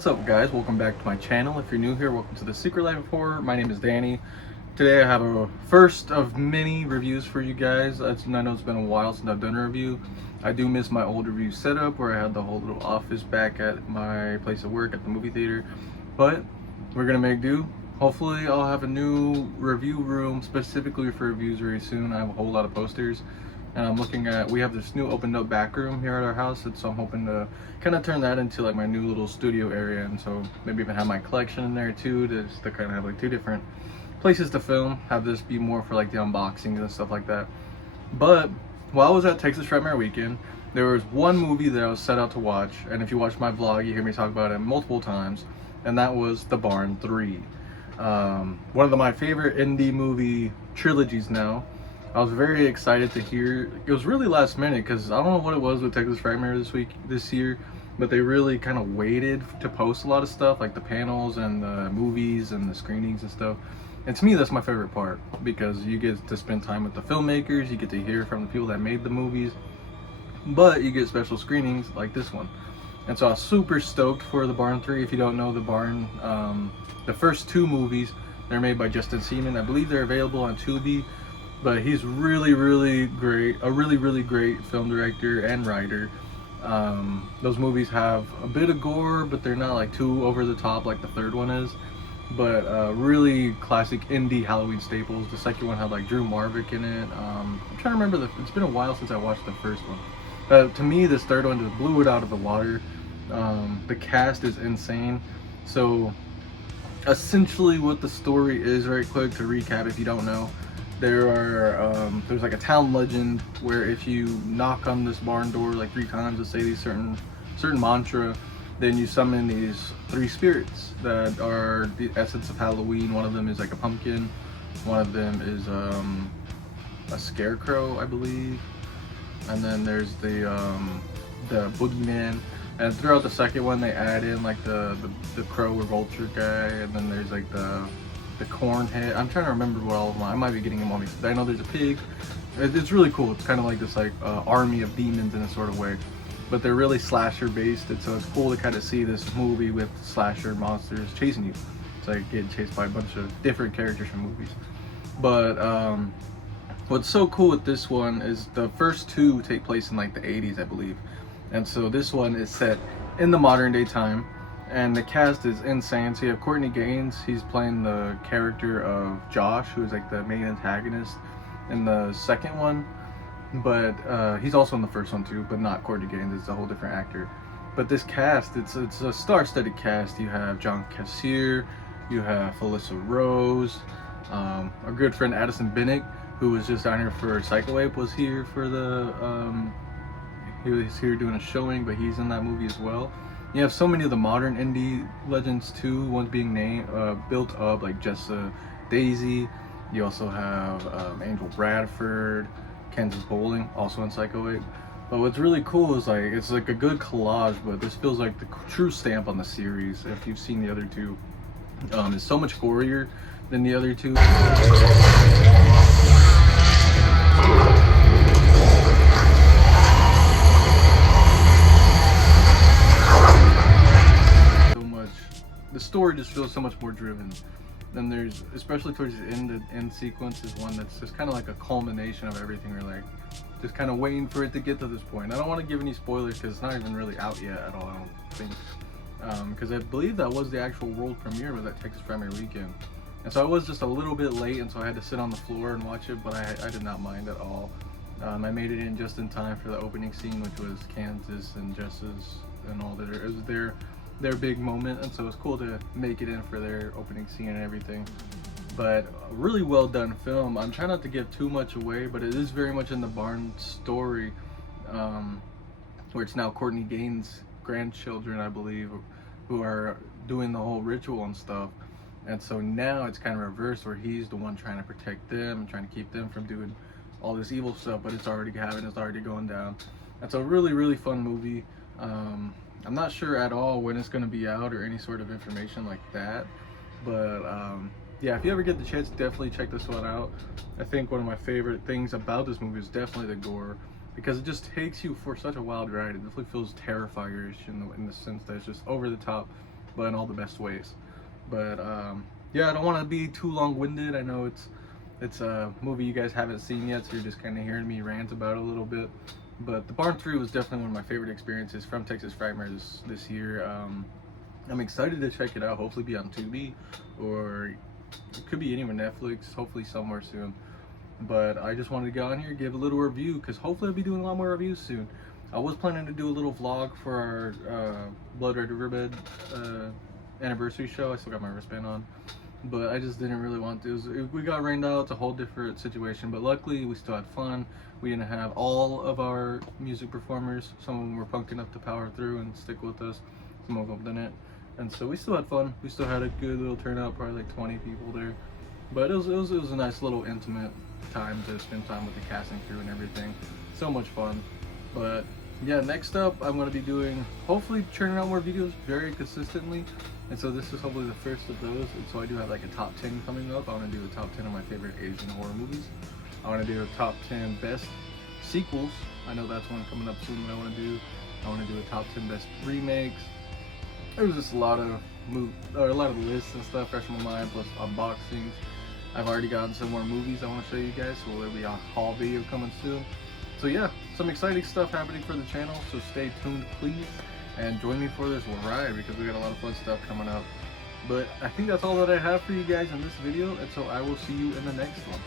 What's up, guys? Welcome back to my channel. If you're new here, welcome to the Secret Life of Horror. My name is Danny. Today I have a first of many reviews for you guys. I know it's been a while since I've done a review. I do miss my old review setup where I had the whole little office back at my place of work at the movie theater, but we're gonna make do. Hopefully I'll have a new review room specifically for reviews very soon. I have a whole lot of posters, and I'm looking at, we have this new opened up back room here at our house, and so I'm hoping to kind of turn that into like my new little studio area, and so maybe even have my collection in there too, to kind of have like two different places to film. Have this be more for like the unboxings and stuff like that. But while I was at Texas Frightmare Weekend, there was one movie that I was set out to watch, and if you watch my vlog you hear me talk about it multiple times, and that was The Barn 3. One of my favorite indie movie trilogies now. I was very excited to hear. It was really last minute because I don't know what it was with Texas Frightmare this year, but they really kind of waited to post a lot of stuff, like the panels and the movies and the screenings and stuff. And to me, that's my favorite part because you get to spend time with the filmmakers, you get to hear from the people that made the movies, but you get special screenings like this one. And so I was super stoked for The Barn 3. If you don't know The Barn, the first two movies, they're made by Justin Seaman. I believe they're available on Tubi, but he's really great, a really great film director and writer. Those movies have a bit of gore, but they're not like too over the top like the third one is, but really classic indie Halloween staples. The second one had like Drew Marvick in it. I'm trying to remember, it's been a while since I watched the first one. To me, this third one just blew it out of the water. The cast is insane. So essentially what the story is, right quick to recap if you don't know, there's like a town legend where if you knock on this barn door like 3 times to say these certain mantra, then you summon these 3 spirits that are the essence of Halloween. One of them is like a pumpkin, one of them is a scarecrow, I believe, and then there's the boogeyman. And throughout the second one they add in like the crow or vulture guy, and then there's like the corn head. I'm trying to remember what all of them are. I might be getting them all mixed. I know there's a pig. It's really cool. It's kind of like this like army of demons in a sort of way, but they're really slasher based, and so it's cool to kind of see this movie with slasher monsters chasing you. It's like getting chased by a bunch of different characters from movies. But what's so cool with this one is the first 2 take place in like the 80s, I believe, and so this one is set in the modern day time. And the cast is insane. So you have Courtney Gaines. He's playing the character of Josh, who's like the main antagonist in the second one. But he's also in the first one too, but not Courtney Gaines. It's a whole different actor. But this cast, it's a star-studded cast. You have John Cassier, you have Felissa Rose, our good friend Addison Bennett, who was just down here for Psycho Ape, was here for the he was here doing a showing, but he's in that movie as well. You have so many of the modern indie legends too, ones being named, built up, like Jessa Daisy. You also have Angel Bradford, Kansas Bowling, also in Psycho 8. But what's really cool is like, it's like a good collage, but this feels like the true stamp on the series. If you've seen the other 2, it's so much gorier than the other 2. The story just feels so much more driven. And there's, especially towards the end sequence, is one that's just kind of like a culmination of everything. We're like just kind of waiting for it to get to this point. I don't want to give any spoilers because it's not even really out yet at all, I don't think. Because I believe that was the actual world premiere of that Texas Frightmare Weekend. And so I was just a little bit late, and so I had to sit on the floor and watch it, but I did not mind at all. I made it in just in time for the opening scene, which was Kansas and Jess's and all that. It was their big moment, and so it was cool to make it in for their opening scene and everything. But a really well done film. I'm trying not to give too much away, but it is very much in the Barn story, where it's now Courtney Gaines' grandchildren, I believe, who are doing the whole ritual and stuff. And so now it's kind of reversed, where he's the one trying to protect them and trying to keep them from doing all this evil stuff, but it's already going down. That's a really fun movie. I'm not sure at all when it's going to be out or any sort of information like that, but yeah, if you ever get the chance, definitely check this one out. I think one of my favorite things about this movie is definitely the gore, because it just takes you for such a wild ride. It definitely feels terrifier-ish in the sense that it's just over the top but in all the best ways. But yeah, I don't want to be too long-winded. I know it's a movie you guys haven't seen yet, so you're just kind of hearing me rant about it a little bit. But The Barn 3 was definitely one of my favorite experiences from Texas Frightmare this year. I'm excited to check it out. Hopefully be on Tubi, or it could be anywhere, Netflix, hopefully somewhere soon. But I just wanted to go on here, give a little review, because hopefully I'll be doing a lot more reviews soon. I was planning to do a little vlog for our Blood Red Riverbed anniversary show. I still got my wristband on, but I just didn't really want to. We got rained out. It's a whole different situation, but luckily we still had fun. We didn't have all of our music performers. Some of them were punk enough to power through and stick with us. Some of them didn't, and so we still had fun. We still had a good little turnout, probably like 20 people there. But it was a nice little intimate time to spend time with the cast and crew and everything. So much fun. But yeah, next up I'm going to be doing, hopefully churning out more videos very consistently. And so this is hopefully the first of those. And so I do have like a top 10 coming up. I want to do the top 10 of my favorite Asian horror movies. I want to do a top 10 best sequels. I know that's one coming up soon that I want to do. I want to do a top 10 best remakes. There's just a lot of lists and stuff fresh in my mind, plus unboxings. I've already gotten some more movies I want to show you guys, so there'll be a haul video coming soon. So yeah, some exciting stuff happening for the channel, so stay tuned please, and join me for this ride, because we got a lot of fun stuff coming up. But I think that's all that I have for you guys in this video, and so I will see you in the next one.